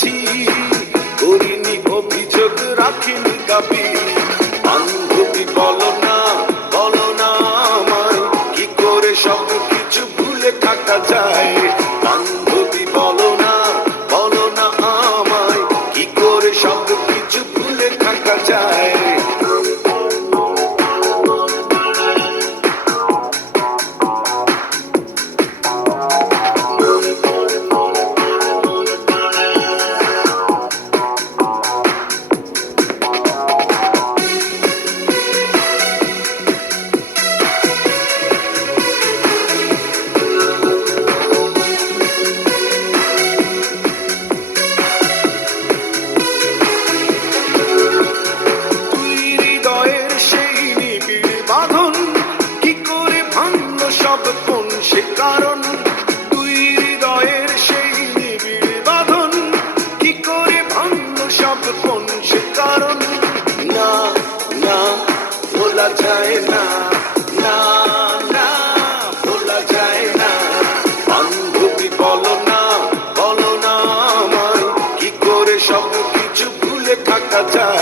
বুঝি, করিনি অভিযোগ, রাখিনি দাবি। বান্ধবী বলো না আমায়, কি করে সব কিছু ভুলে থাকা যায়? বান্ধবী বলো না আমায়, কি করে সব কিছু ভুলে থাকা যায়? সব কোন সে কারণ, তুই হৃদয়ের সেই নিবিড় বাঁধন, কি করে ভাঙল সব কোন সে কারণ? না না বলা যায় না, না না বলা যায় না। বান্ধবী বলো না আমায়, কি করে সব কিছু ভুলে থাকা যায়?